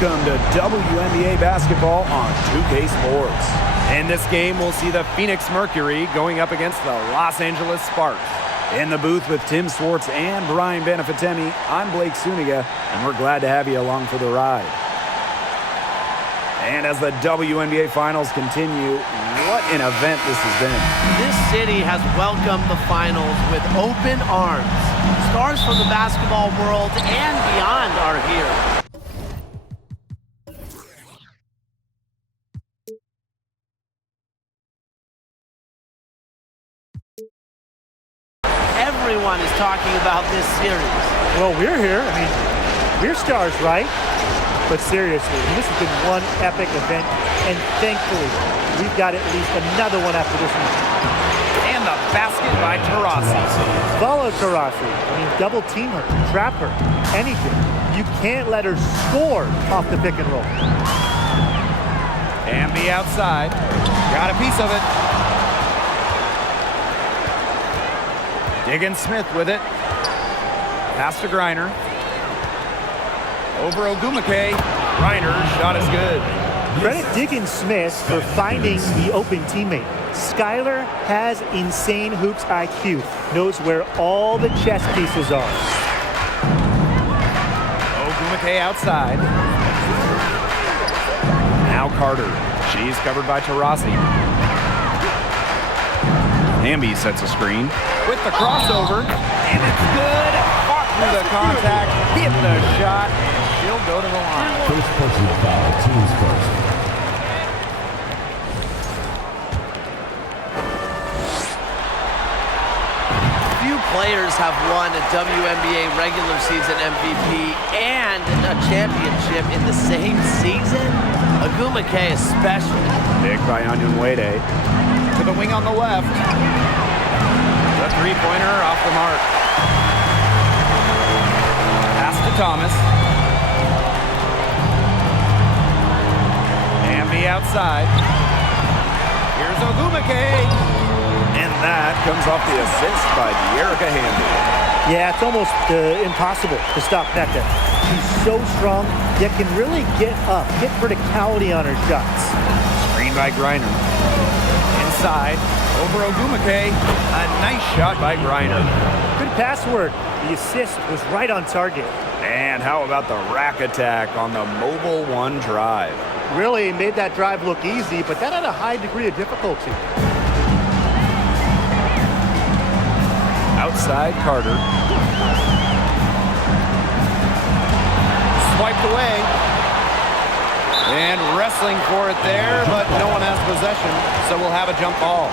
welcome to WNBA basketball on 2K Sports. In this game, we'll see the Phoenix Mercury going up against the Los Angeles Sparks. In the booth with Tim Swartz and Brian Benefitemi, I'm Blake Suniga, and we're glad to have you along for the ride. And as the WNBA Finals continue, what an event this has been. This city has welcomed the finals with open arms. Stars from the basketball world and beyond are here. Everyone is talking about this series. Well, we're here. I mean, we're stars, right? But seriously, this has been one epic event, and thankfully, we've got at least another one after this one. And the basket by TORRES. Follow TORRES. I mean, double team her, trap her, anything. You can't let her score off the pick and roll. And the outside. Got a piece of it. Diggins Smith with it. Pass to Griner. Over Ogumake. Griner's shot is good. Credit Diggins Smith for finding the open teammate. Skylar has insane hoops IQ. Knows where all the chess pieces are. Ogumake outside. Now Carter. She's covered by TORRES. Hamby sets a screen with the crossover, and it's good. Fought through the contact, hit the shot, and she'll go to the line. First personal foul, teams first. Few players have won a WNBA regular season MVP and a championship in the same season. Ogumake especially. Big by Onyenwere. To the wing on the left. The three-pointer off the mark. Pass to Thomas. And the outside. Here's Ogumake. And that comes off the assist by De'Erica Hamby. Yeah, it's almost impossible to stop Nneka. She's so strong, yet can really get up, hit verticality on her shots. Screen by Griner. Inside, over Ogumake. A nice shot by Griner. Good pass work. The assist was right on target. And how about the rack attack on the mobile one drive? Really made that drive look easy, but that had a high degree of difficulty. Outside, Carter. Swiped away. And wrestling for it there, but no one has possession, so we'll have a jump ball.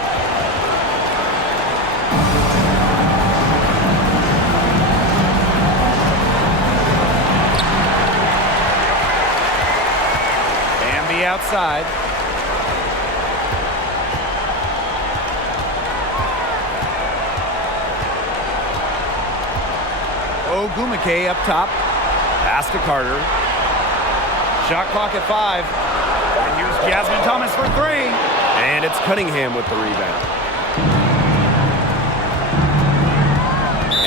And the outside. Ogumake up top. Pass to Carter. Shot clock at 5. And here's Jasmine Thomas for 3. And it's Cunningham with the rebound.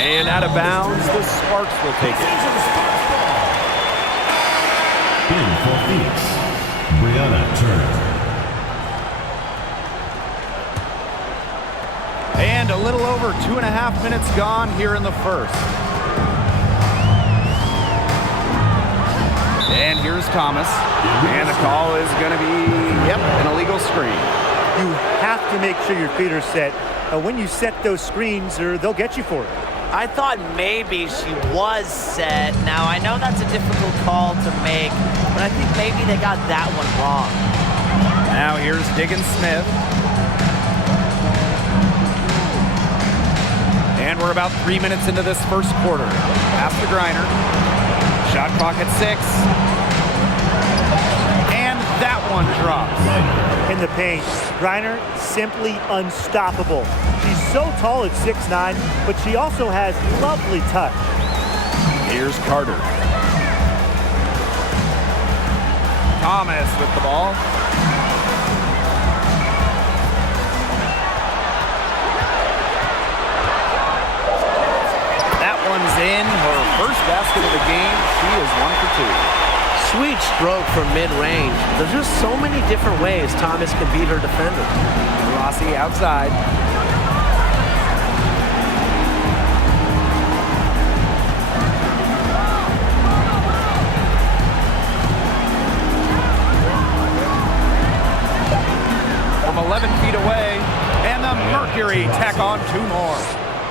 And out of bounds, the Sparks will take it. In for Phoenix, Brianna Turner. And a little over 2.5 minutes gone here in the first. And here's Thomas. And the call is going to be, an illegal screen. You have to make sure your feet are set. When you set those screens, or they'll get you for it. I thought maybe she was set. Now, I know that's a difficult call to make, but I think maybe they got that one wrong. Now here's Diggins Smith. And we're about 3 minutes into this first quarter. Pass to Griner. Shot clock at 6. And that one drops. In the paint, Griner simply unstoppable. She's so tall at 6'9", but she also has lovely touch. Here's Carter. Thomas with the ball. That one's in. Her first basket of the game. She is 1 for 2. Sweet stroke from mid-range. There's just so many different ways Thomas can beat her defender. Rossi outside. From 11 feet away, and the Mercury tack on 2 more.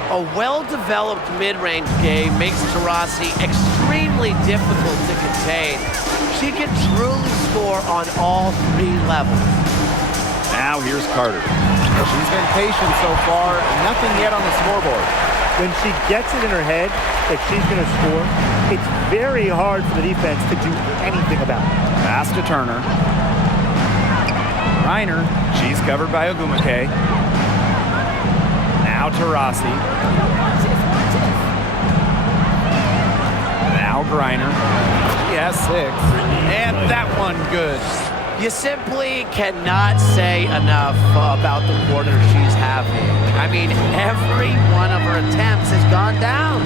A well-developed mid-range game makes Taurasi extremely difficult to contain. She can truly score on all 3 levels. Now here's Carter. She's been patient so far, nothing yet on the scoreboard. When she gets it in her head that she's going to score, it's very hard for the defense to do anything about it. Pass to Turner. Reiner, she's covered by Ogumake. Now to Rossi. Now Griner. She has 6. And that one good. You simply cannot say enough about the quarter she's having. I mean, every one of her attempts has gone down.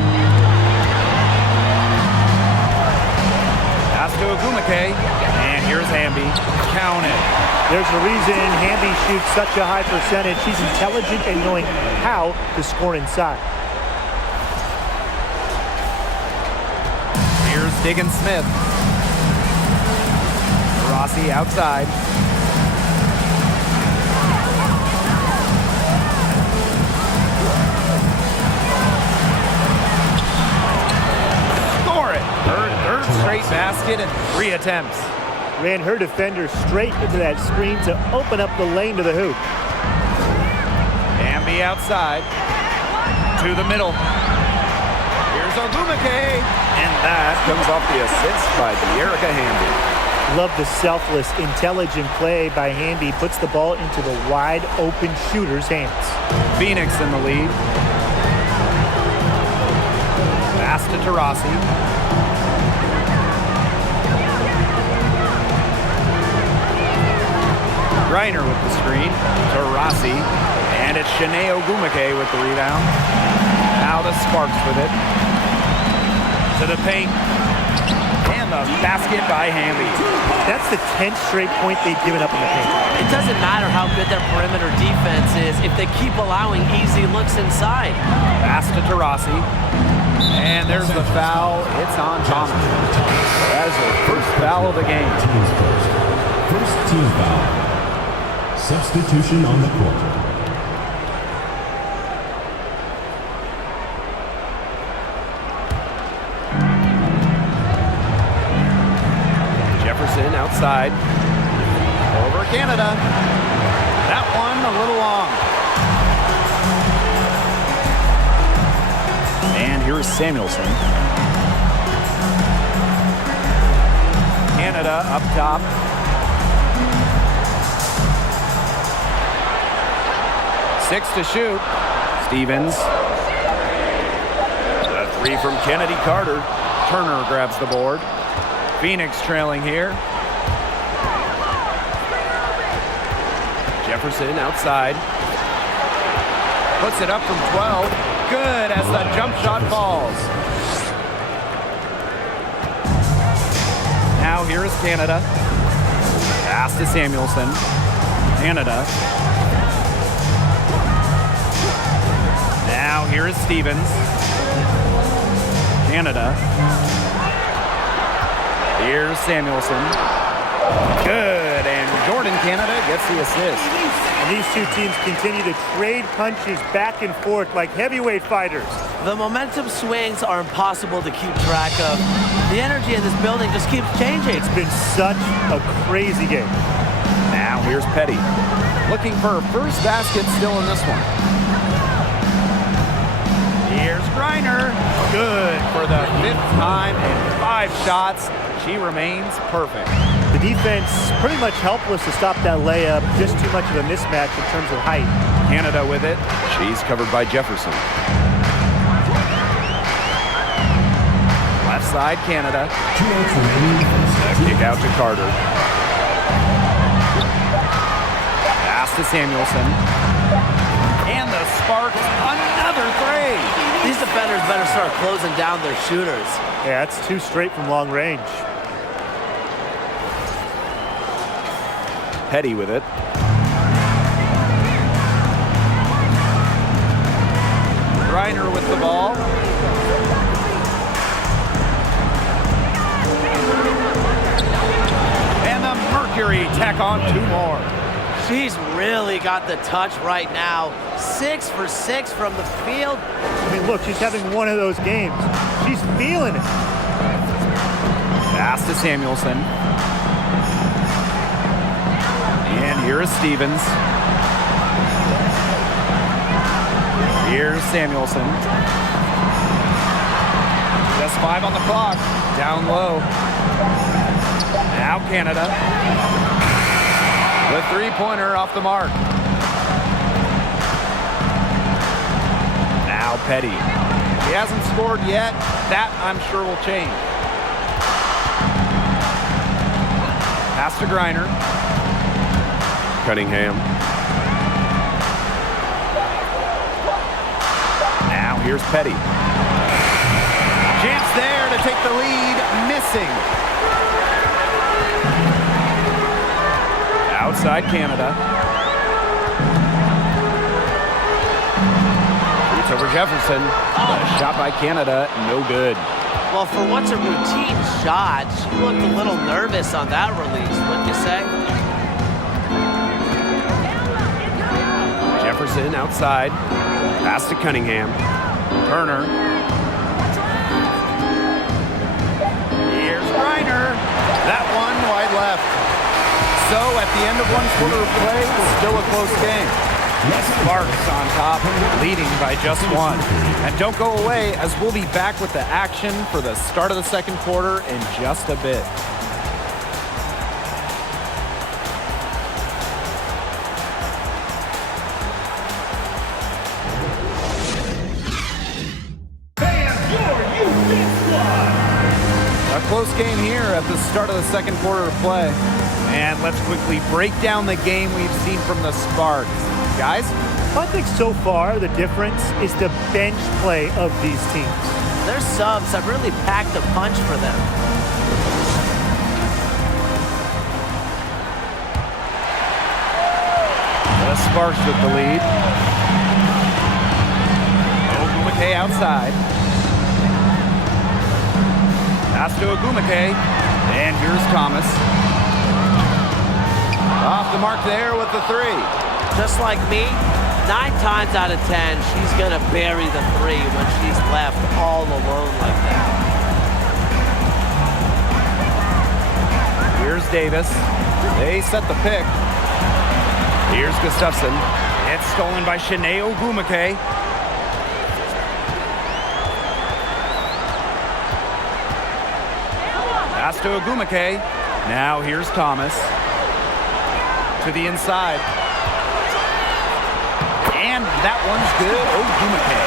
Pass to Ogumake. And here's Hamby. Count it. There's a reason Hamby shoots such a high percentage. She's intelligent and knowing how to score inside. Here's Diggins Smith. Rossi outside. Score it! Her third straight basket and 3 attempts. Ran her defender straight into that screen to open up the lane to the hoop. Hamby outside. To the middle. Here's Ogumake. And that comes off the assist by Erica Hamby. Love the selfless, intelligent play by Hamby. Puts the ball into the wide open shooter's hands. Phoenix in the lead. Pass to Taurasi. Griner with the screen. Taurasi. And it's Shanae Ogumake with the rebound. Now the Sparks with it. To the paint. And the basket by Hamby. That's the 10th straight point they've given up in the paint. It doesn't matter how good their perimeter defense is if they keep allowing easy looks inside. Pass to Taurasi. And there's the foul. It's on Thomas. That is her first foul of the game. Team's first team foul. Substitution on the court. Jefferson outside. Over Canada. That one a little long. And here's Samuelson. Canada up top. Six to shoot. Stevens. A 3 from Kennedy Carter. Turner grabs the board. Phoenix trailing here. Jefferson outside. Puts it up from 12. Good as the jump shot falls. Now here is Canada. Pass to Samuelson. Canada. Now here is Stevens. Canada. Here's Samuelson. Good, and Jordan Canada gets the assist. And these two teams continue to trade punches back and forth like heavyweight fighters. The momentum swings are impossible to keep track of. The energy in this building just keeps changing. It's been such a crazy game. Now here's Petty. Looking for her first basket still in this one. Here's Griner. Good for the 5th time in 5 shots. She remains perfect. The defense pretty much helpless to stop that layup. Just too much of a mismatch in terms of height. Canada with it. She's covered by Jefferson. Left side, Canada. 2 minutes remaining. Kick out to Carter. Pass to Samuelson. And the Sparks, another 3. These defenders better start closing down their shooters. Yeah, that's 2 straight from long range. Petty with it. Griner with the ball. And the Mercury tack on 2 more. She's really got the touch right now. 6 for 6 from the field. I mean, look, she's having one of those games. She's feeling it. Pass to Samuelson. And here is Stevens. Here's Samuelson. Just 5 on the clock. Down low. Now Canada. The 3-pointer off the mark. Now Petty. He hasn't scored yet. That, I'm sure, will change. Pass to Griner. Cunningham. Now here's Petty. Chance there to take the lead. Missing. Outside Canada. Shoots over Jefferson. But a shot by Canada, no good. Well, for what's a routine shot, she looked a little nervous on that release, wouldn't you say? Jefferson outside. Pass to Cunningham. Turner. Here's Griner. That one wide left. So at the end of 1 quarter of play, still a close game. Sparks on top, leading by just 1. And don't go away, as we'll be back with the action for the start of the 2nd quarter in just a bit. A close game here at the start of the 2nd quarter of play. And let's quickly break down the game we've seen from the Sparks. Guys? I think so far the difference is the bench play of these teams. Their subs have really packed a punch for them. The Sparks with the lead. Ogumake outside. Pass to Ogumake. And here's Thomas. Off the mark there with the 3. Just like me, 9 times out of 10, she's going to bury the 3 when she's left all alone like that. Here's Davis. They set the pick. Here's Gustafson. It's stolen by Shanae Ogumake. Pass to Ogumake. Now here's Thomas. To the inside. And that one's good. Ogumake.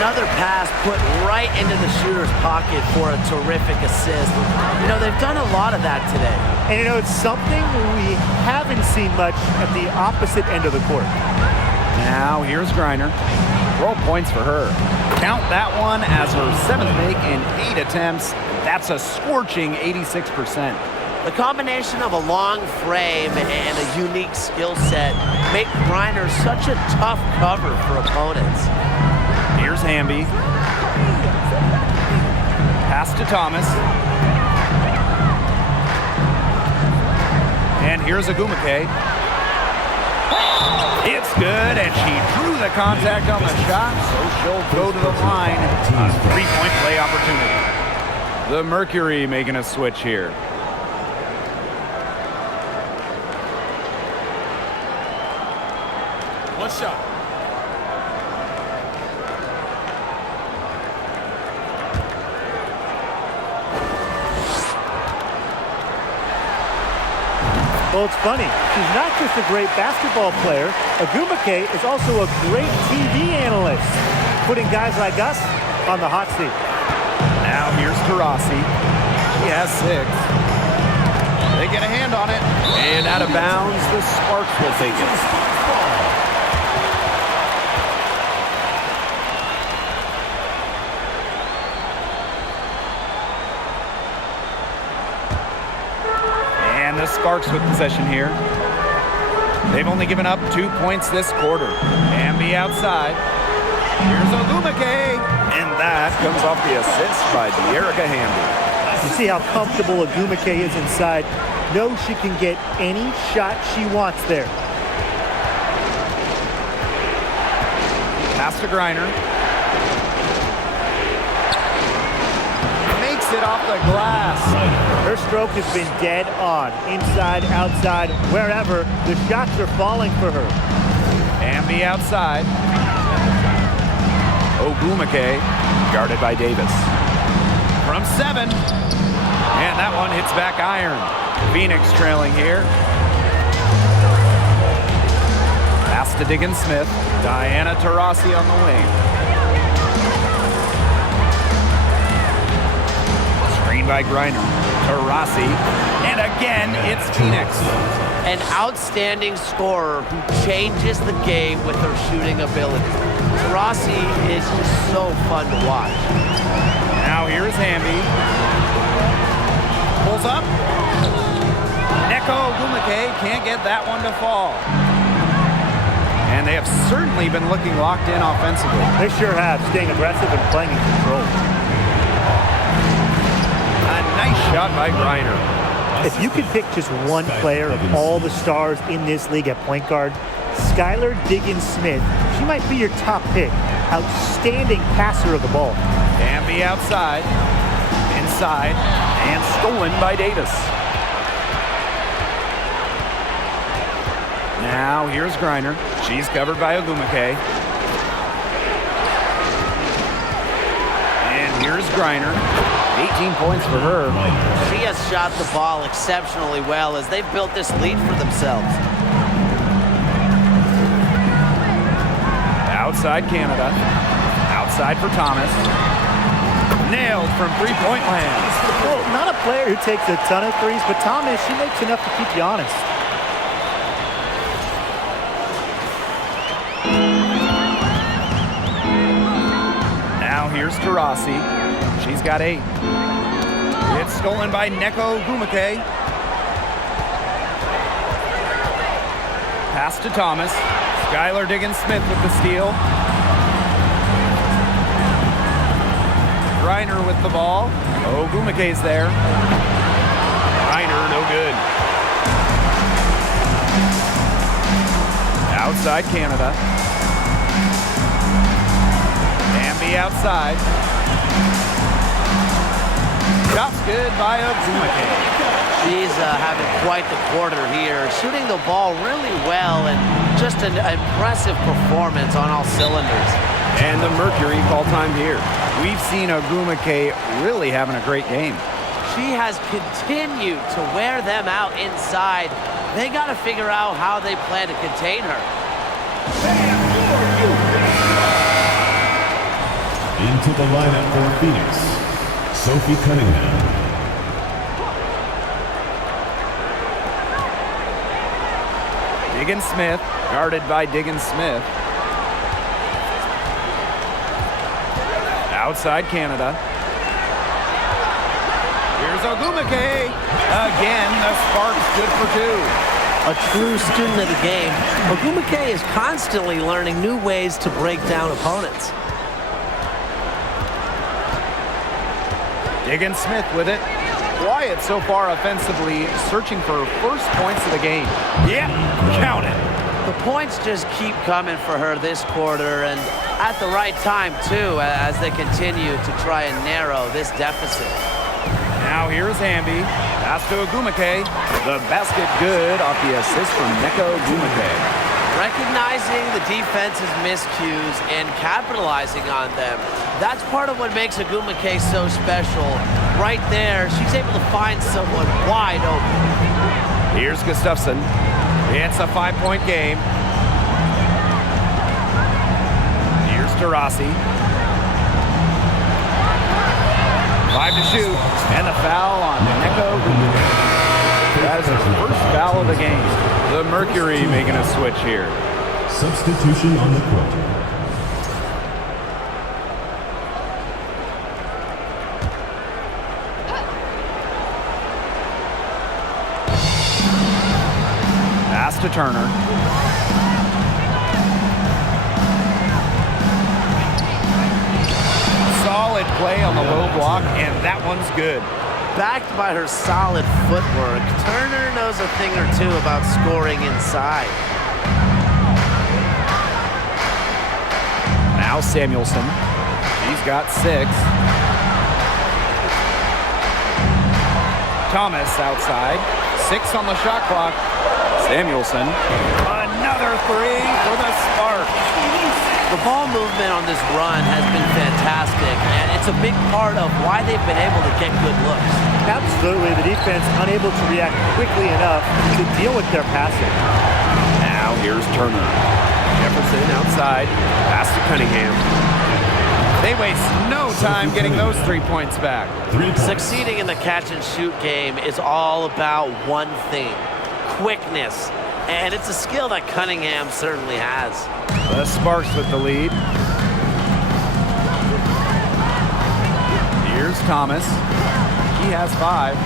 Another pass put right into the shooter's pocket for a terrific assist. You know, they've done a lot of that today. And you know, it's something we haven't seen much at the opposite end of the court. Now here's Griner. 12 points for her. Count that one as her 7th make in 8 attempts. That's a scorching 86%. The combination of a long frame and a unique skill set make Griner such a tough cover for opponents. Here's Hamby. Pass to Thomas. And here's Ogumake. It's good, and she drew the contact on the shot, so she'll go to the line. A 3-point play opportunity. The Mercury making a switch here. One shot. Well, it's funny. She's not just a great basketball player. Ogumake is also a great TV analyst, putting guys like us on the hot seat. Now here's Tarasi. She has 6. They get a hand on it. And out of bounds, the Sparks will take it. And the Sparks with possession here. They've only given up 2 points this quarter. Hamby outside. Here's Ogumake. And that comes off the assist by De'Erica Hamby. You see how comfortable Ogumake is inside. Knows she can get any shot she wants there. Pass to Griner. Makes it off the glass. Her stroke has been dead on. Inside, outside, wherever. The shots are falling for her. Hamby outside. Ogumake guarded by Davis. From 7. And that one hits back iron. Phoenix trailing here. Pass to Diggins Smith. Diana Taurasi on the wing. Screen by Griner. Taurasi. And again, it's Phoenix. An outstanding scorer who changes the game with her shooting ability. Taurasi is just so fun to watch. Now here's Hamby. Pulls up. Neko Ogumake can't get that one to fall. And they have certainly been looking locked in offensively. They sure have, staying aggressive and playing in control. A nice shot by Griner. If you could pick just one player of all the stars in this league at point guard, Skylar Diggins Smith, she might be your top pick. Outstanding passer of the ball. Hamby outside. Inside. And stolen by Davis. Now here's Griner. She's covered by Ogumake. And here's Griner. 18 points for her. She has shot the ball exceptionally well as they've built this lead for themselves. Outside Canada. Outside for Thomas. Nailed from three-point land. Well, not a player who takes a ton of threes, but Thomas, she makes enough to keep you honest. Now here's Taurasi. She's got 8. It's stolen by Neko Ogumake. Pass to Thomas. Skylar Diggins Smith with the steal. Griner with the ball. Ogumake's there. Griner, no good. Outside Canada. Hamby outside. Shot's good by Ogumake. She's having quite the quarter here, shooting the ball really well and just an impressive performance on all cylinders. And the Mercury call time here. We've seen Ogumake really having a great game. She has continued to wear them out inside. They got to figure out how they plan to contain her. Into the lineup for Phoenix, Sophie Cunningham. Diggins Smith, guarded by Diggins Smith. Outside Canada. Here's Ogumake. Again, the Sparks good for 2. A true student of the game, Ogumake is constantly learning new ways to break down opponents. Diggins Smith with it. Quiet so far offensively, searching for first points of the game. Yeah, count it. The points just keep coming for her this quarter, and at the right time, too, as they continue to try and narrow this deficit. Now here's Hamby. Pass to Ogumake. The basket good off the assist from Neko Ogumake. Recognizing the defense's miscues and capitalizing on them. That's part of what makes Ogumake so special. Right there, she's able to find someone wide open. Here's Gustafson. It's a 5-point game. Here's Taurasi. 5 to shoot, and the foul on Neko Ogumake. That is the first foul of the game. The Mercury making a switch here. Substitution on the court. Pass to Turner. Solid play on the low block, and that one's good. Backed by her solid footwork, Turner knows a thing or two about scoring inside. Now Samuelson. He's got 6. Thomas outside. 6 on the shot clock. Samuelson. Another 3 for the Sparks. The ball movement on this run has been fantastic, and it's a big part of why they've been able to get good looks. Absolutely, the defense unable to react quickly enough to deal with their passing. Now here's Turner. Jefferson outside. Pass to Cunningham. They waste no time getting those 3 points back. 3 points. Succeeding in the catch-and-shoot game is all about one thing: quickness. And it's a skill that Cunningham certainly has. The Sparks with the lead. Here's Thomas. He has 5.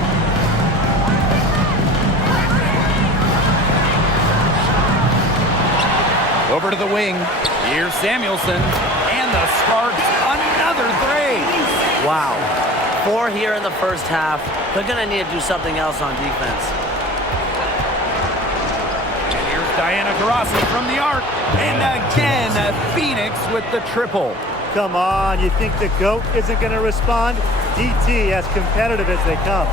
Over to the wing. Here's Samuelson. And the Sparks, another 3. Wow. 4 here in the first half. They're going to need to do something else on defense. Diana Taurasi from the arc, and again, Phoenix with the triple. Come on, you think the GOAT isn't going to respond? DT as competitive as they come.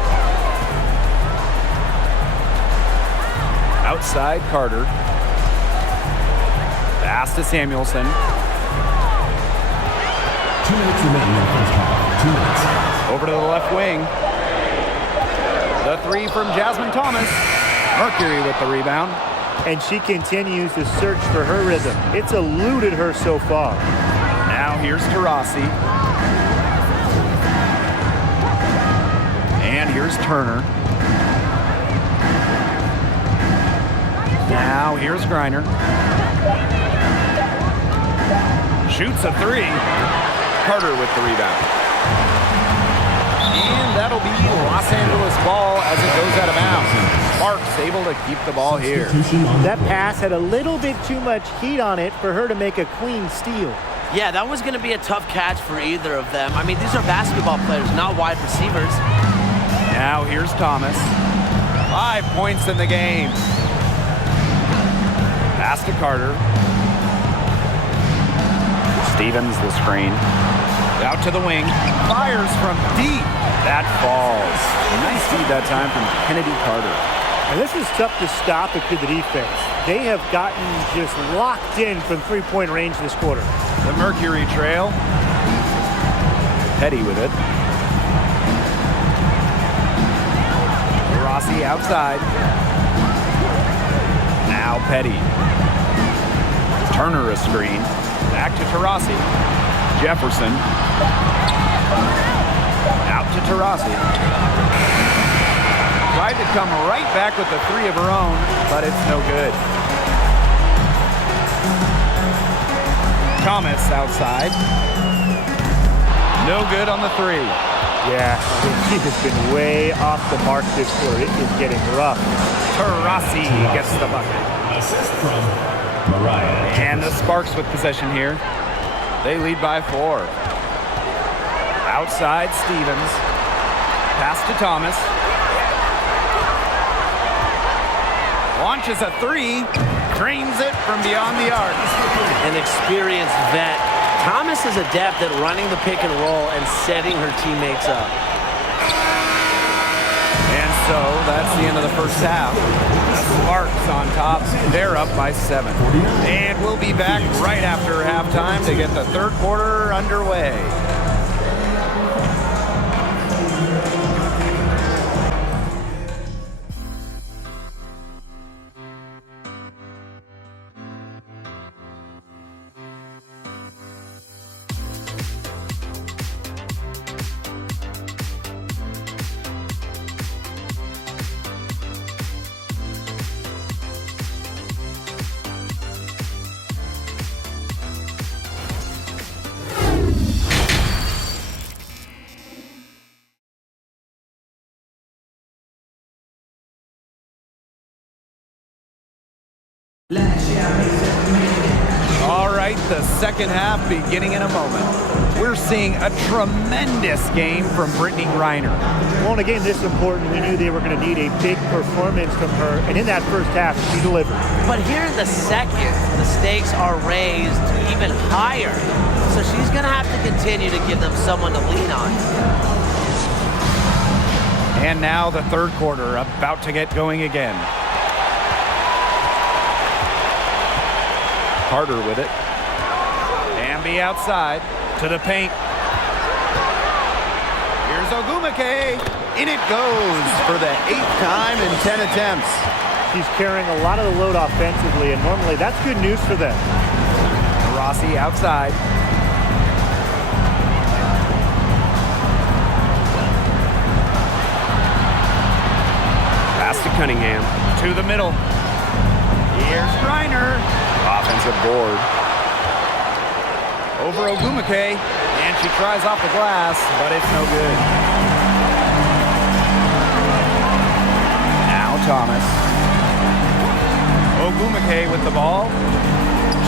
Outside Carter. Pass to Samuelson. 2 minutes remaining in the first half. 2 minutes. Over to the left wing. The 3 from Jasmine Thomas. Mercury with the rebound. And she continues to search for her rhythm. It's eluded her so far. Now here's Taurasi. And here's Turner. Now here's Griner. Shoots a 3. Carter with the rebound. And that'll be Los Angeles ball as it goes out of bounds. Sparks able to keep the ball here. That pass had a little bit too much heat on it for her to make a clean steal. Yeah, that was going to be a tough catch for either of them. I mean, these are basketball players, not wide receivers. Now here's Thomas. 5 points in the game. Pass to Carter. Stevens the screen. Out to the wing. Fires from deep. That falls. Nice feed that time from Kennedy Carter. And this is tough to stop it to the defense. They have gotten just locked in from three-point range this quarter. The Mercury trail. Petty with it. Rossi outside. Now Petty. Turner a screen. Back to Taurasi. Jefferson. Out to Taurasi. Tried to come right back with the 3 of her own, but it's no good. Thomas outside. No good on the 3. Yeah, she has been way off the mark this quarter. It is getting rough. Taurasi gets the bucket. Assist from Mariah. And the Sparks with possession here. They lead by 4. Outside Stevens. Pass to Thomas. Launches a 3. Drains it from beyond the arc. An experienced vet. Thomas is adept at running the pick and roll and setting her teammates up. And so that's the end of the first half. The Sparks on top. They're up by 7. And we'll be back right after halftime to get the third quarter underway. All right, the second half beginning in a moment. We're seeing a tremendous game from Brittany Griner. Well, in a game this important, we knew they were going to need a big performance from her, and in that first half, she delivered. But here in the second, the stakes are raised even higher. So she's going to have to continue to give them someone to lean on. And now the third quarter about to get going again. Carter with it. Ambi outside to the paint. Here's Ogumake. In it goes for the 8th time in 10 attempts. She's carrying a lot of the load offensively, and normally that's good news for them. Rossi outside. Pass to Cunningham. To the middle. Here's Griner. Offensive board. Over Ogumake. And she tries off the glass, but it's no good. Now Thomas. Ogumake with the ball.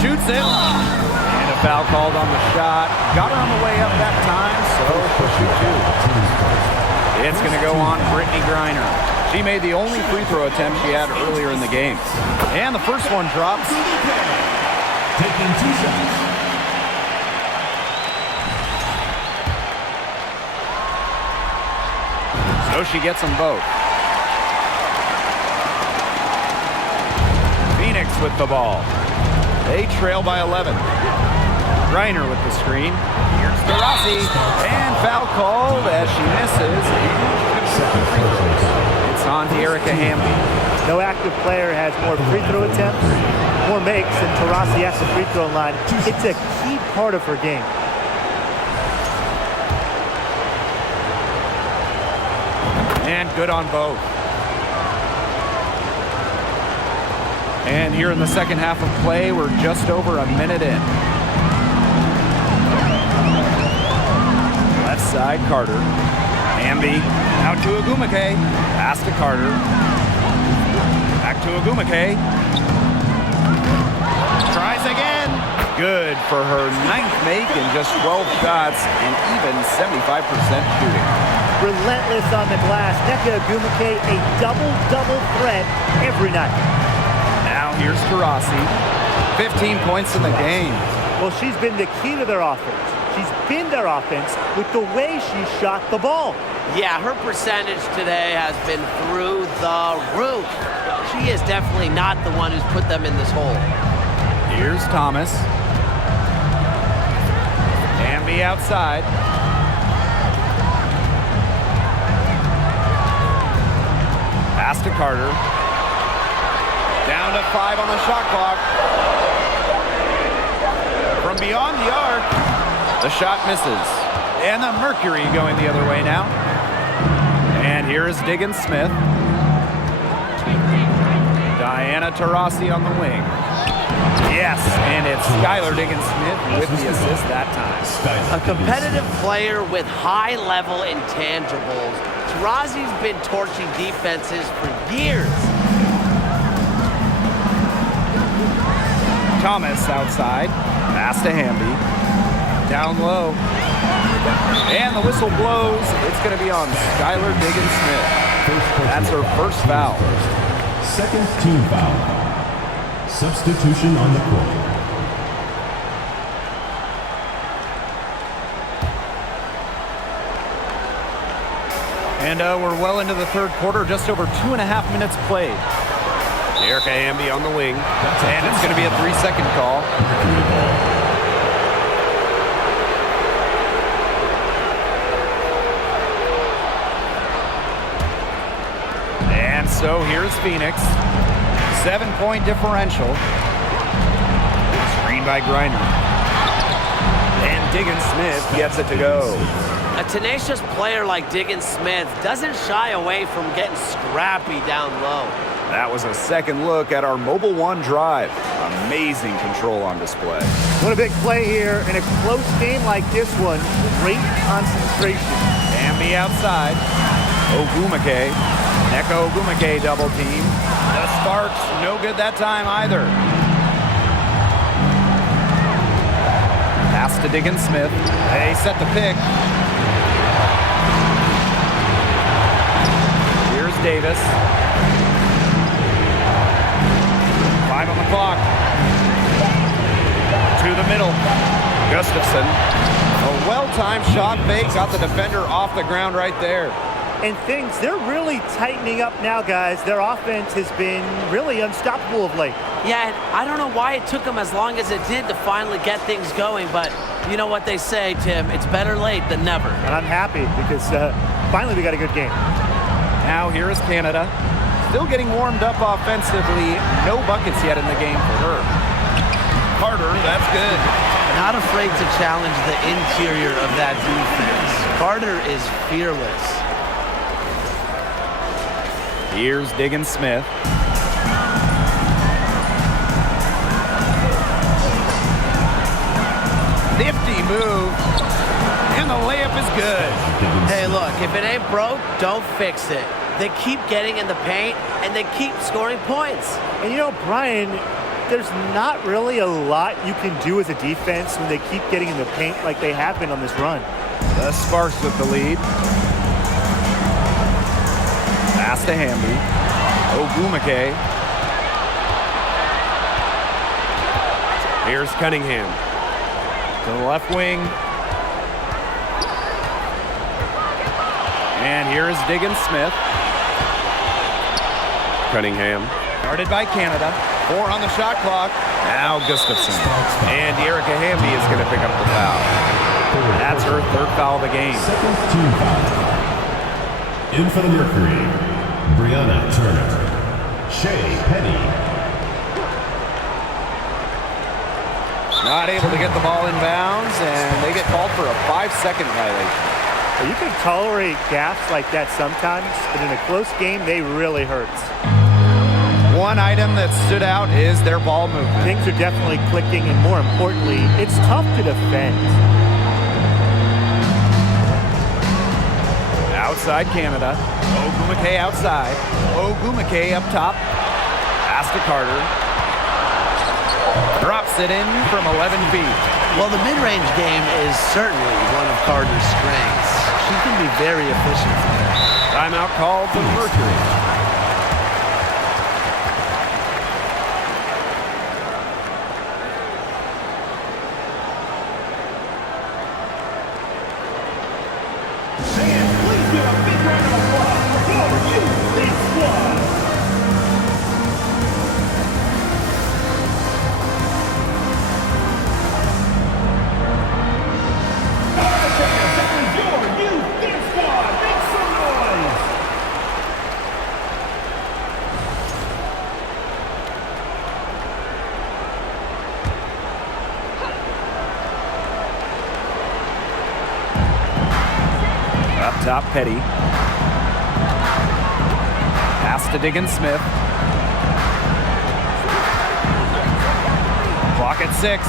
Shoots it. And a foul called on the shot. Got her on the way up that time, so push shoot two. It's going to go on Brittany Griner. She made the only free throw attempt she had earlier in the game. And the first one drops. Taking 2 shots. So she gets them both. Phoenix with the ball. They trail by 11. Griner with the screen. Here's Rossi. And foul called as she misses. It's on to Erica Hamby. No active player has more free throw attempts, more makes than Tarasi at the free throw line. It's a key part of her game. And good on both. And here in the second half of play, we're just over a minute in. Left side, Carter. Ambi out to Ogumake. Pass to Carter. Back to Ogumake. Tries again. Good for her 9th make in just 12 shots and even 75% shooting. Relentless on the glass. Nneka Ogumake, a double-double threat every night. Now here's Tarasi. 15 points in the game. Well, she's been the key to their offense. She's been their offense with the way she shot the ball. Yeah, her percentage today has been through the roof. She is definitely not the one who's put them in this hole. Here's Thomas. Ambi outside. Pass to Carter. Down to 5 on the shot clock. From beyond the arc, the shot misses. And the Mercury going the other way now. And here is Diggins Smith. Diana Taurasi on the wing. Yes, and it's Skylar Diggins Smith with the assist that time. A competitive player with high-level intangibles. Taurasi's been torching defenses for years. Thomas outside. Pass to Hamby. Down low. And the whistle blows. It's going to be on Skylar Diggins Smith. That's her first foul. Second team foul. Substitution on the court. And we're well into the third quarter, just over 2.5 minutes played. Erica Hamby on the wing. And it's going to be a 3-second call. And so here's Phoenix. 7-point differential. Screen by Griner. And Diggins Smith gets it to go. A tenacious player like Diggins Smith doesn't shy away from getting scrappy down low. That was a second look at our Mobile One drive. Amazing control on display. What a big play here in a close game like this one. Great concentration. Hamby outside. Ogumake. Nneka Ogumake double team. The Sparks, no good that time either. Pass to Diggins Smith. They set the pick. Here's Davis. 5 on the clock. To the middle. Gustafson. A well-timed shot fake. Got the defender off the ground right there. And they're really tightening up now, guys. Their offense has been really unstoppable of late. Yeah, and I don't know why it took them as long as it did to finally get things going, but you know what they say, Tim, it's better late than never. And I'm happy because finally we got a good game. Now here is Canada. Still getting warmed up offensively. No buckets yet in the game for her. Carter, that's good. Not afraid to challenge the interior of that defense. Carter is fearless. Here's Diggins Smith. Nifty move. And the layup is good. Hey, look, if it ain't broke, don't fix it. They keep getting in the paint, and they keep scoring points. And you know, Brian, there's not really a lot you can do as a defense when they keep getting in the paint like they have been on this run. The Sparks with the lead. Pass to Hamby. Ogumake. Here's Cunningham. To the left wing. And here is Diggins Smith. Cunningham. Guarded by Canada. 4 on the shot clock. Now Gustafson. And Erica Hamby is going to pick up the foul. That's her 3rd foul of the game. Second team foul. In for the Mercury, Brianna Turner. Shea Penny. Not able to get the ball in bounds, and they get called for a 5-second violation. You can tolerate gaffes like that sometimes, but in a close game, they really hurts. One item that stood out is their ball movement. Things are definitely clicking, and more importantly, it's tough to defend. Outside Canada. Ogumake outside. Ogumake up top. Pass to Carter. Drops it in from 11 feet. Well, the mid-range game is certainly one of Carter's strengths. She can be very efficient from there. Timeout called for Mercury. Top Petty. Pass to Diggins Smith. Clock at 6.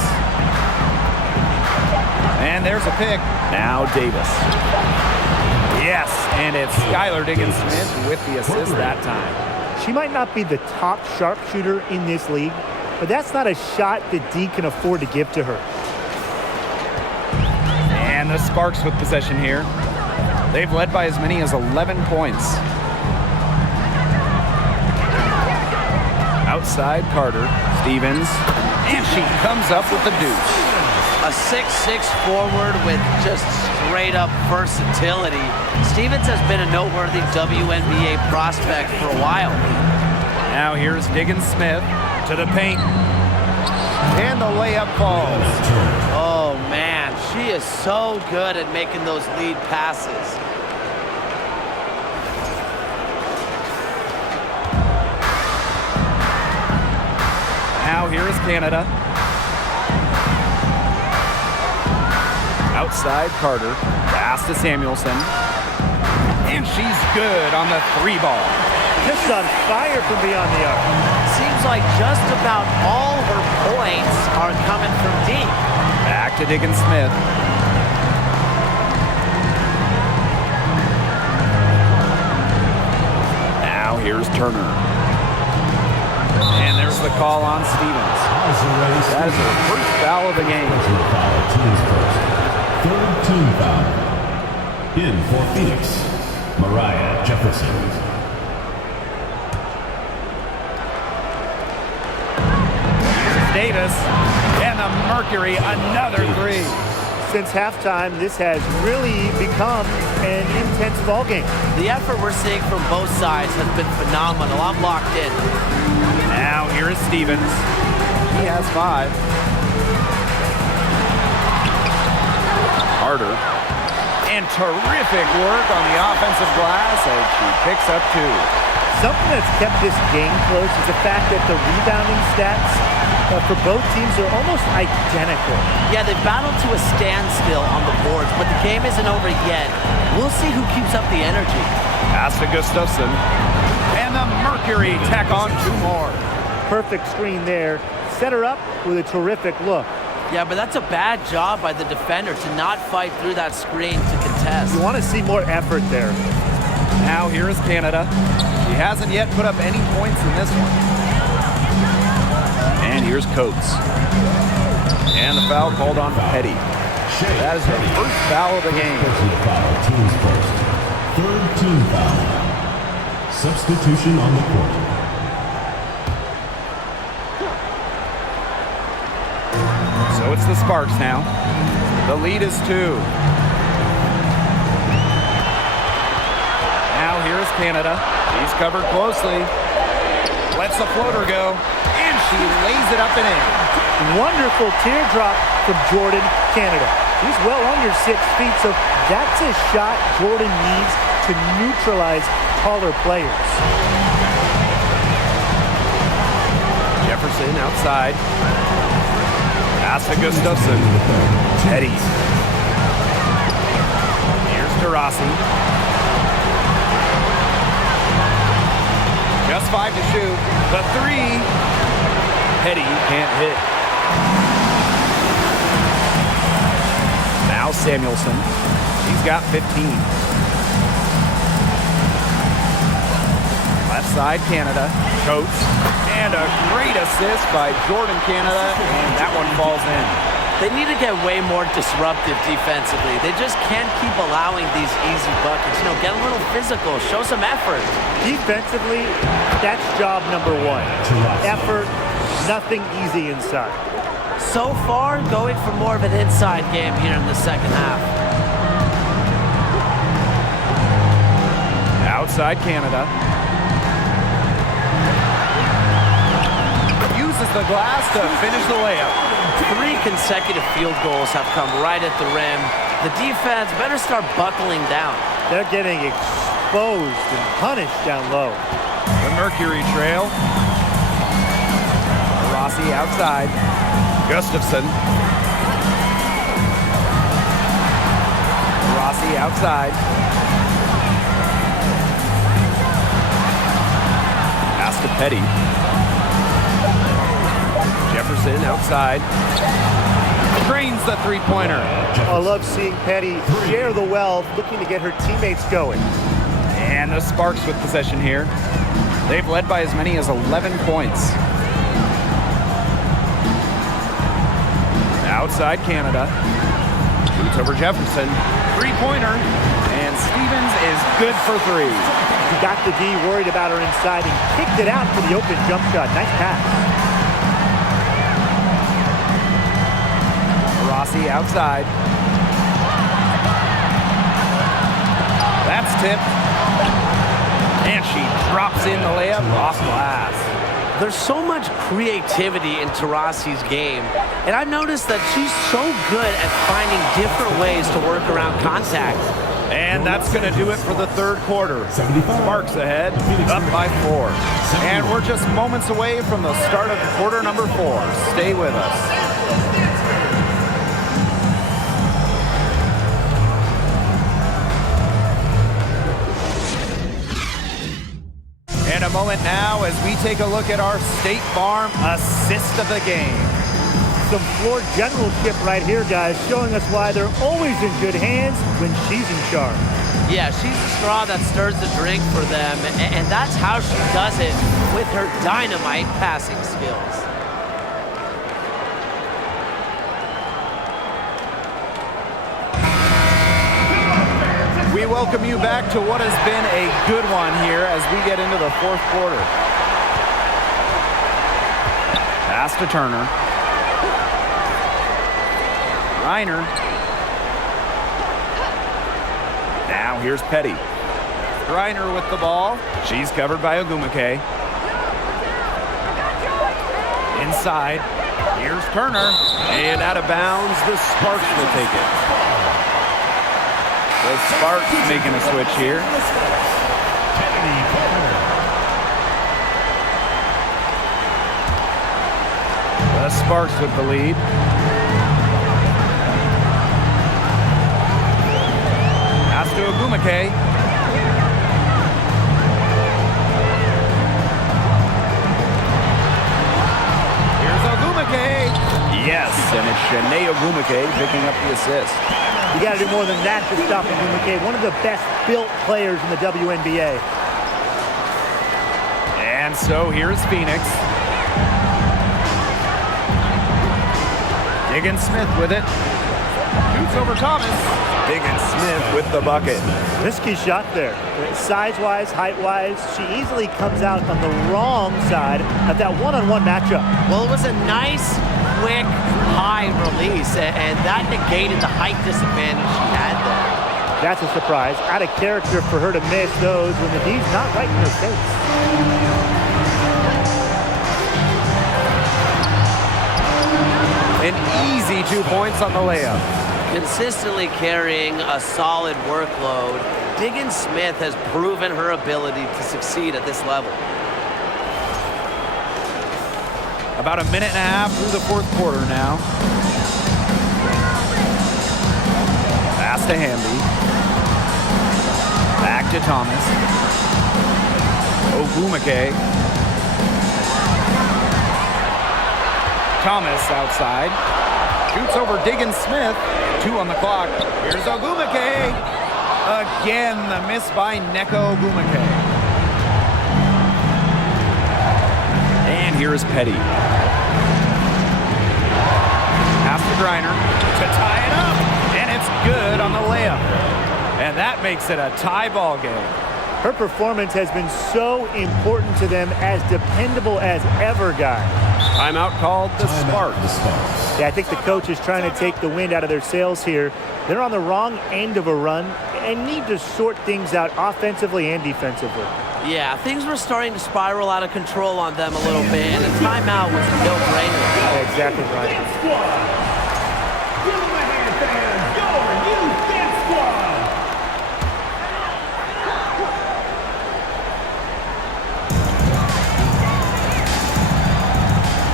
And there's a pick. Now Davis. Yes, and it's Skylar Diggins Smith with the assist that time. She might not be the top sharpshooter in this league, but that's not a shot that D can afford to give to her. And the Sparks with possession here. They've led by as many as 11 points. Outside Carter. Stevens. And she comes up with the deuce. A 6'6" forward with just straight-up versatility. Stevens has been a noteworthy WNBA prospect for a while. Now here's Diggins Smith to the paint. And the layup falls. Oh, man. She is so good at making those lead passes. Now here is Canada. Outside Carter. Pass to Samuelson. And she's good on the 3 ball. Just on fire from beyond the arc. Seems like just about all her points are coming from deep. Back to Diggins Smith. Now here's Turner. a call on Stevens. That is her first foul of the game. Team's first. Third team foul. In for Phoenix, Mariah Jefferson. Davis, and the Mercury, another three. Since halftime, this has really become an intense ball game. The effort we're seeing from both sides has been phenomenal. I'm locked in. Now here is Stevens. He has 5. Harder. And terrific work on the offensive glass as she picks up 2. Something that's kept this game close is the fact that the rebounding stats for both teams are almost identical. Yeah, they battled to a standstill on the boards, but the game isn't over yet. We'll see who keeps up the energy. Pass to Gustafson. And the Mercury tack on 2 more. Perfect screen there. Set her up with a terrific look. Yeah, but that's a bad job by the defender to not fight through that screen to contest. You want to see more effort there. Now here is Canada. She hasn't yet put up any points in this one. And here's Coates. And the foul called on Petty. That is her first foul of the game. Team's first. Third team foul. Substitution on the court. So it's the Sparks now. The lead is 2. Now here's Canada. She's covered closely. Lets the floater go. And she lays it up and in. Wonderful teardrop from Jordan, Canada. She's well under 6 feet, so that's a shot Jordan needs to neutralize taller players. Jefferson outside. Pass to Gustafson. Petty. Here's DeRossi. Just 5 to shoot. The 3. Petty can't hit. Now Samuelson. She's got 15. Left side, Canada. Coates. And a great assist by Jordan Canada. And that one falls in. They need to get way more disruptive defensively. They just can't keep allowing these easy buckets. You know, get a little physical, show some effort. Defensively, that's job number 1. Effort, nothing easy inside. So far, going for more of an inside game here in the second half. Outside Canada. Uses the glass to finish the layup. 3 consecutive field goals have come right at the rim. The defense better start buckling down. They're getting exposed and punished down low. The Mercury trail. Rossi outside. Gustafson. Rossi outside. Pass to Petty. Jefferson outside. Drains the 3-pointer. I love seeing Petty share the wealth, looking to get her teammates going. And the Sparks with possession here. They've led by as many as 11 points. Outside Canada. Shoots over Jefferson. 3-pointer. And Stevens is good for 3. He got the D worried about her inside and kicked it out for the open jump shot. Nice pass. Rossi outside. That's tipped. And she drops in the layup off glass. There's so much creativity in Taurasi's game, and I've noticed that she's so good at finding different ways to work around contact. And that's going to do it for the third quarter. Sparks ahead, up by 4. And we're just moments away from the start of quarter number 4. Stay with us. In a moment now as we take a look at our State Farm assist of the game. Some floor generalship right here, guys, showing us why they're always in good hands when she's in charge. Yeah, she's the straw that stirs the drink for them, and that's how she does it with her dynamite passing skills. We welcome you back to what has been a good one here as we get into the fourth quarter. Pass to Turner. Reiner. Now here's Petty. Reiner with the ball. She's covered by Ogumake. Inside. Here's Turner. And out of bounds, the Sparks will take it. The Sparks making a switch here. The Sparks with the lead. Pass to Ogumake. Here's Ogumake. Yes, and it's Shanae Ogumake picking up the assist. You got to do more than that to stop Ogumake, one of the best built players in the WNBA. And so here's Phoenix. Diggins-Smith with it. Shoots over Thomas. Diggins-Smith with the bucket. Risky shot there. Size-wise, height-wise, she easily comes out on the wrong side of that one-on-one matchup. Well, it was a nice, quick, high release, and that negated the height disadvantage she had there. That's a surprise. Out of character for her to miss those when the D's not right in her face. An easy 2 points on the layup. Consistently carrying a solid workload, Diggins-Smith has proven her ability to succeed at this level. About a minute and a half through the fourth quarter now. Pass to Hamby. Back to Thomas. Ogumake. Thomas outside. Shoots over Diggins-Smith. 2 on the clock. Here's Ogumake. Again, the miss by Neko Ogumake. And here is Petty. Pass to Griner to tie it up. And it's good on the layup. And that makes it a tie ball game. Her performance has been so important to them, as dependable as ever, guys. Timeout called the Sparks. Yeah, I think the coach is trying to take the wind out of their sails here. They're on the wrong end of a run and need to sort things out offensively and defensively. Yeah, things were starting to spiral out of control on them a little bit, and a timeout was a no-brainer. Yeah, exactly right.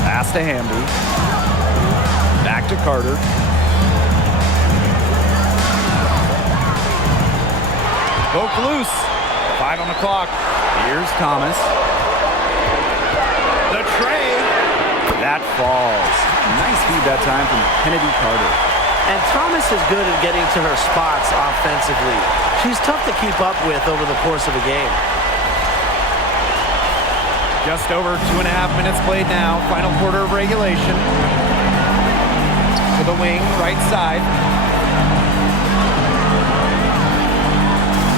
Pass to Hamby. Back to Carter. Poke loose. 5 on the clock. Here's Thomas. The tray. That falls. Nice feed that time from Kennedy Carter. And Thomas is good at getting to her spots offensively. She's tough to keep up with over the course of a game. Just over 2.5 minutes played now. Final quarter of regulation. To the wing, right side.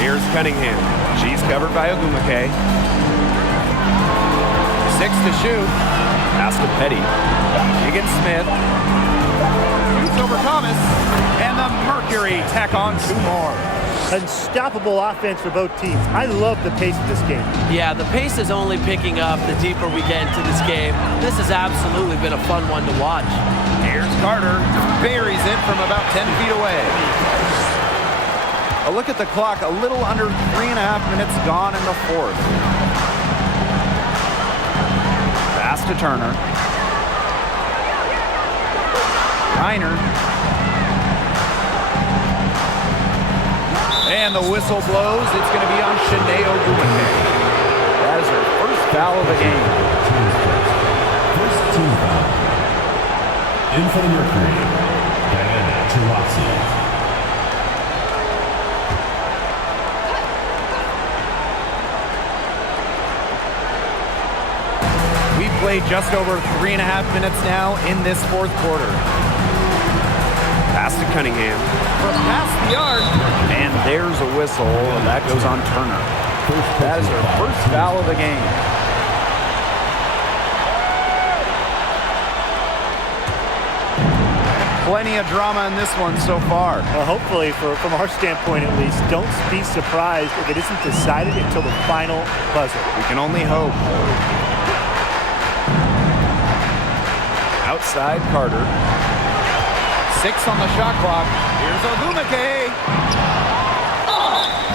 Here's Cunningham. She's covered by Ogumake. 6 to shoot. Pass to Petty. Diggins-Smith. Shoots over Thomas. And the Mercury tack on 2 more. Unstoppable offense for both teams. I love the pace of this game. Yeah, the pace is only picking up the deeper we get into this game. This has absolutely been a fun one to watch. Here's Carter. Buries it from about 10 feet away. A look at the clock. A little under 3.5 minutes gone in the fourth. Pass to Turner. Reiner. And the whistle blows. It's going to be on Shanae Ogumake. That is her first foul of the game. First team foul. In for the Mercury, Diana Taurasi. played just over 3.5 minutes now in this fourth quarter. Pass to Cunningham. From past the arc. And there's a whistle. That goes on Turner. That is her first foul of the game. Plenty of drama in this one so far. Well, hopefully, from our standpoint at least, don't be surprised if it isn't decided until the final buzzer. We can only hope. Outside Carter. 6 on the shot clock. Here's Ogumake.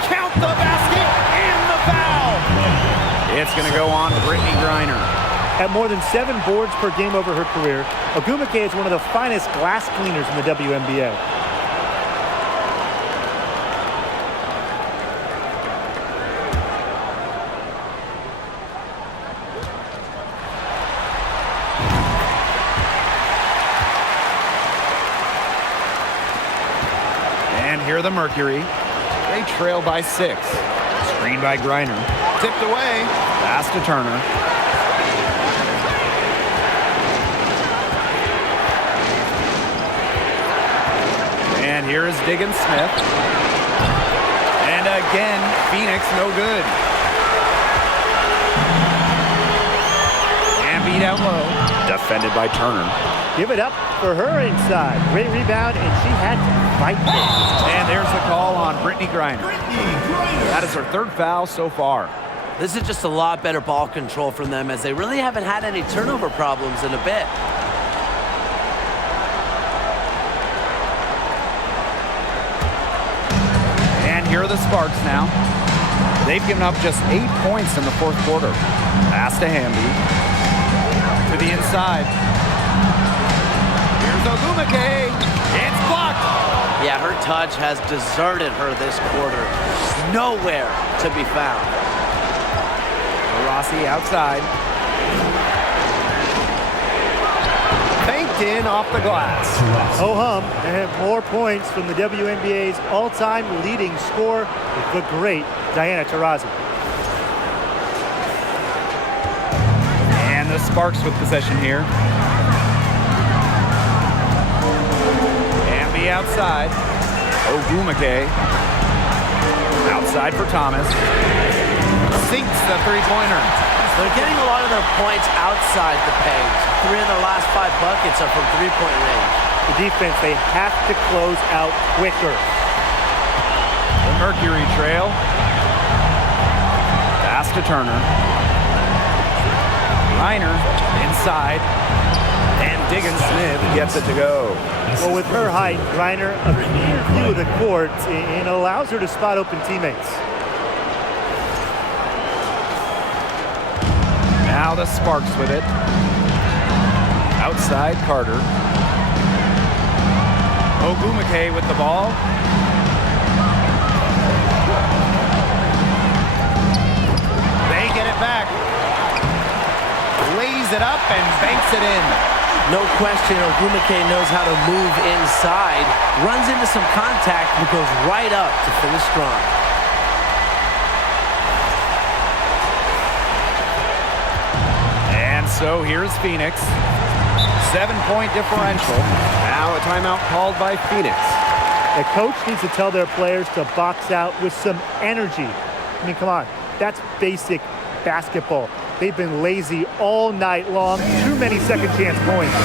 Count the basket and the foul. It's going to go on Brittany Griner. At more than 7 boards per game over her career, Ogumake is one of the finest glass cleaners in the WNBA. And here are the Mercury. They trail by 6. Screen by Griner. Tipped away. Pass to Turner. And here is Diggins Smith. And again, Phoenix no good. And beat out low. Defended by Turner. Give it up for her inside. Great rebound, and she had to fight for it. And there's the call on Brittany Griner. That is her 3rd foul so far. This is just a lot better ball control from them, as they really haven't had any turnover problems in a bit. And here are the Sparks now. They've given up just 8 points in the fourth quarter. Pass to Hamby. To the inside. Here's Ogumake. It's blocked. Yeah, her touch has deserted her this quarter. Nowhere to be found. Rossi outside. Banked in off the glass. Oh hum, and more points from the WNBA's all-time leading scorer, the great Diana Taurasi. And the Sparks with possession here. Hamby outside. Ogumake. Outside for Thomas. Sinks the three-pointer. They're getting a lot of their points outside the paint. 3 of their last 5 buckets are from three-point range. The defense, they have to close out quicker. The Mercury trail. Pass to Turner. Reiner inside. And Diggins Smith gets it to go. Well, with her height, Reiner, a clear view of the court, and allows her to spot open teammates. Now the Sparks with it. Outside Carter. Ogumake with the ball. They get it back. Lays it up and banks it in. No question, Ogumake knows how to move inside. Runs into some contact, but goes right up to finish strong. So here's Phoenix. 7-point differential. Now a timeout called by Phoenix. The coach needs to tell their players to box out with some energy. I mean, come on. That's basic basketball. They've been lazy all night long. Too many second chance points.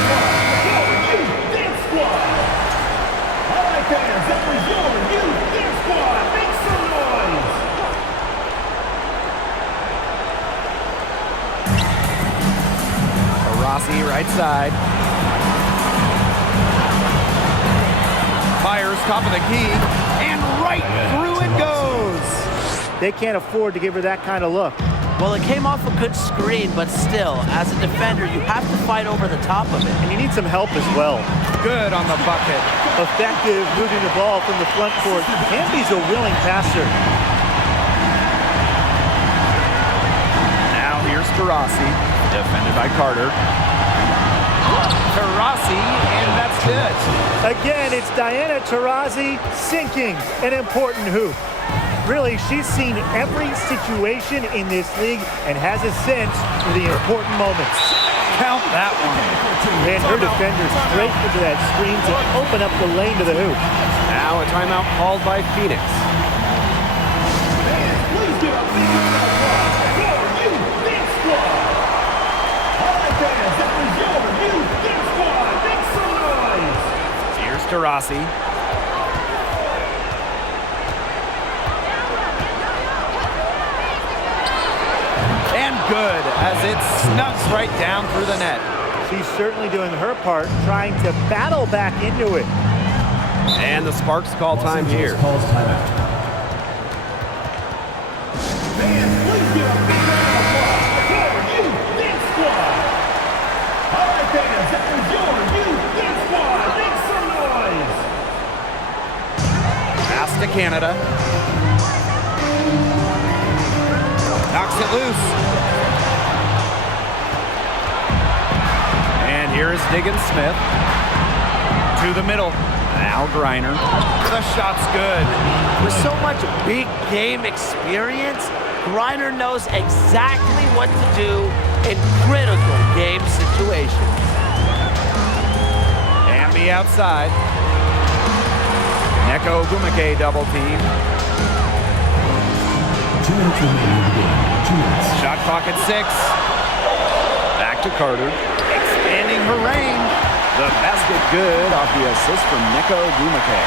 Rossi right side. Fires top of the key. And right through it goes. They can't afford to give her that kind of look. Well, it came off a good screen, but still, as a defender, you have to fight over the top of it. And you need some help as well. Good on the bucket. Effective moving the ball from the front court. Hamby's a willing passer. Now here's Taurasi, defended by Carter. Taurasi, and that's good. Again, it's Diana Taurasi sinking an important hoop. Really, she's seen every situation in this league and has a sense for the important moments. Count that one. And her defender straight into that screen to open up the lane to the hoop. Now a timeout called by Phoenix. Please give up big round of applause for you, Big Squad. All right, fans, that was your you, Big Squad. Make some noise. Here's to Rossi. And good, as it snugs right down through the net. She's certainly doing her part, trying to battle back into it. And the Sparks call time here. Calls timeout. Fans, please give up big round of applause for you, Big Squad. All right, fans, that was your you, Big Squad. Make some noise. Pass to Canada. Knocks it loose. And here is Diggins Smith. To the middle. Now Griner. The shot's good. With so much big game experience, Griner knows exactly what to do in critical game situations. And be outside. Neko Gumake double team. 2 minutes remaining in the game. 2 minutes. Shot clock at 6. Back to Carter. Expanding her range. The basket good off the assist from Neko Gumake.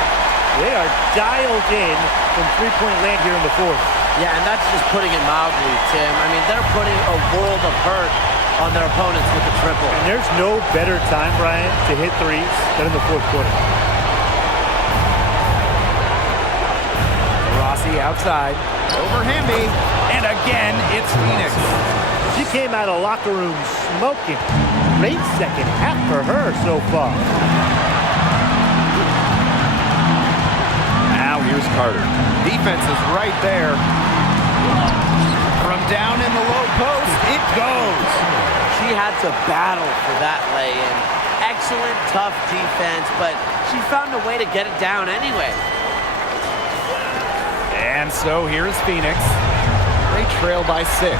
They are dialed in from three-point land here in the fourth. Yeah, and that's just putting it mildly, Tim. I mean, they're putting a world of hurt on their opponents with the triple. And there's no better time, Brian, to hit threes than in the fourth quarter. Rossi outside. Over Hamby. And again, it's Phoenix. She came out of locker room smoking. Great second half for her so far. Now here's Carter. Defense is right there. From down in the low post, it goes. She had to battle for that lay-in. Excellent, tough defense, but she found a way to get it down anyway. And so here's Phoenix. They trail by 6.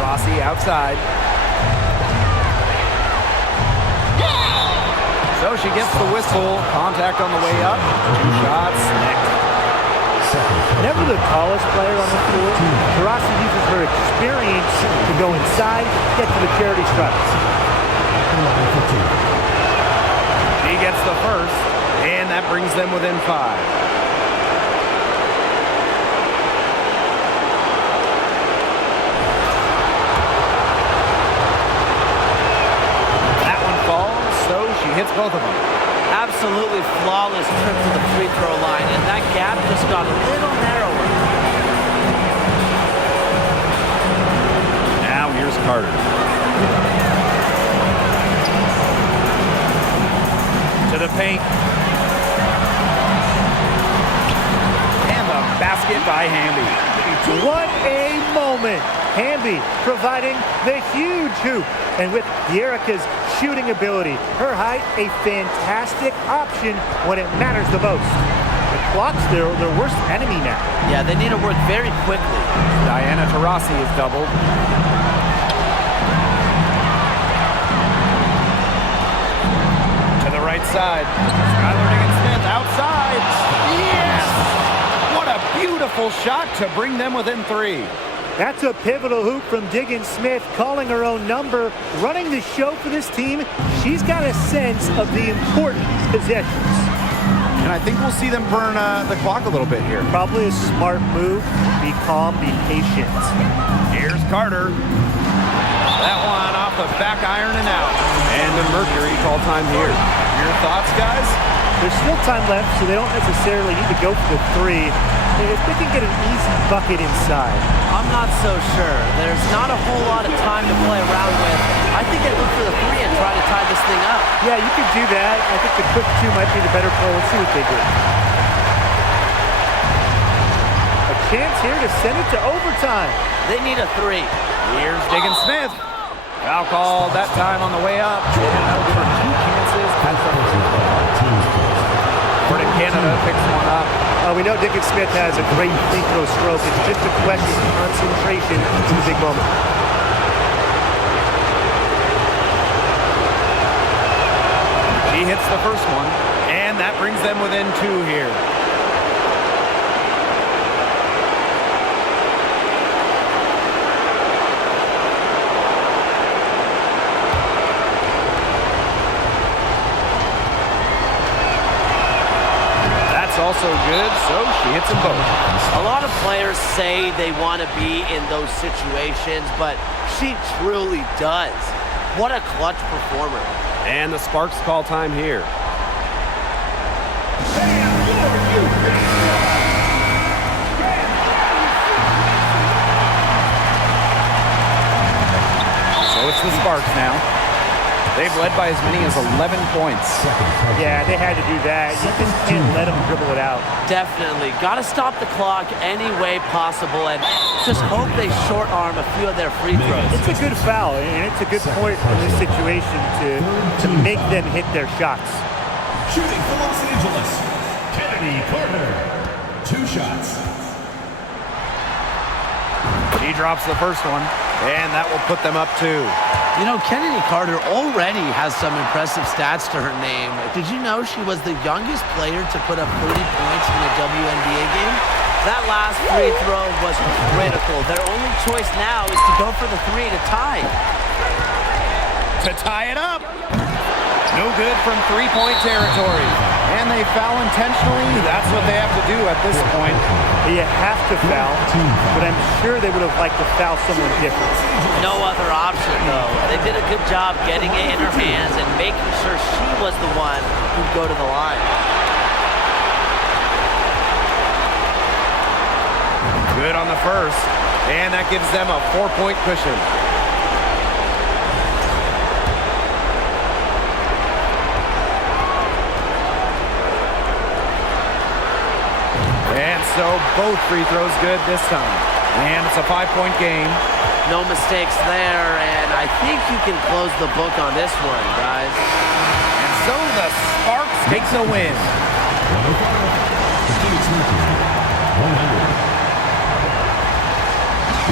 Rossi outside. So she gets the whistle. Contact on the way up. 2 shots. Never the tallest player on the floor, Rossi uses her experience to go inside, get to the charity stripe. He gets the first, and that brings them within 5. Hits both of them. Absolutely flawless trip to the free throw line, and that gap just got a little narrower. Now here's Carter. To the paint. And the basket by Hamby. What a moment! Hamby providing the huge hoop. And with Yerika's shooting ability, her height, a fantastic option when it matters the most. The clock's their worst enemy now. Yeah, they need to work very quickly. Diana Taurasi is doubled. To the right side. Skylar Diggins-Smith outside. Yes! What a beautiful shot to bring them within 3. That's a pivotal hoop from Diggins-Smith, calling her own number, running the show for this team. She's got a sense of the important possessions. And I think we'll see them burn the clock a little bit here. Probably a smart move. Be calm, be patient. Here's Carter. That one off the back iron and out. And the Mercury call time here. Your thoughts, guys? There's still time left, so they don't necessarily need to go for the 3. If they can get an easy bucket inside. I'm not so sure. There's not a whole lot of time to play around with. I think they look for the 3 and try to tie this thing up. Yeah, you could do that. I think the quick 2 might be the better play. Let's see what they do. A chance here to send it to overtime. They need a 3. Here's Diggins-Smith. Foul called that time on the way up. And that'll give her 2 chances. Jordan Canada picks one up. We know Dickon Smith has a great free throw stroke. It's just a question of concentration in the big moment. She hits the first one, and that brings them within 2 here. That's also good, so she hits them both. A lot of players say they want to be in those situations, but she truly does. What a clutch performer. And the Sparks call time here. So it's the Sparks now. They've led by as many as 11 points. Yeah, they had to do that. You just can't let them dribble it out. Definitely. Got to stop the clock any way possible and just hope they short arm a few of their free throws. It's a good foul, and it's a good point in this situation to make them hit their shots. Shooting for Los Angeles, Kennedy Carter. 2 shots. He drops the first one, and that will put them up 2. You know, Kennedy Carter already has some impressive stats to her name. Did you know she was the youngest player to put up 30 points in a WNBA game? That last free throw was critical. Their only choice now is to go for the 3 to tie. To tie it up. No good from 3-point territory. And they foul intentionally. That's what they have to do at this point. You have to foul, but I'm sure they would have liked to foul someone different. No other option, though. They did a good job getting it in her hands and making sure she was the one who'd go to the line. Good on the first, and that gives them a 4-point cushion. And so both free throws good this time. And it's a 5-point game. No mistakes there, and I think you can close the book on this one, guys. And so the Sparks take the win. 100.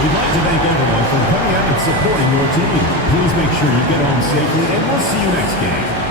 We'd like to thank everyone for coming out and supporting your team. Please make sure you get home safely, and we'll see you next game.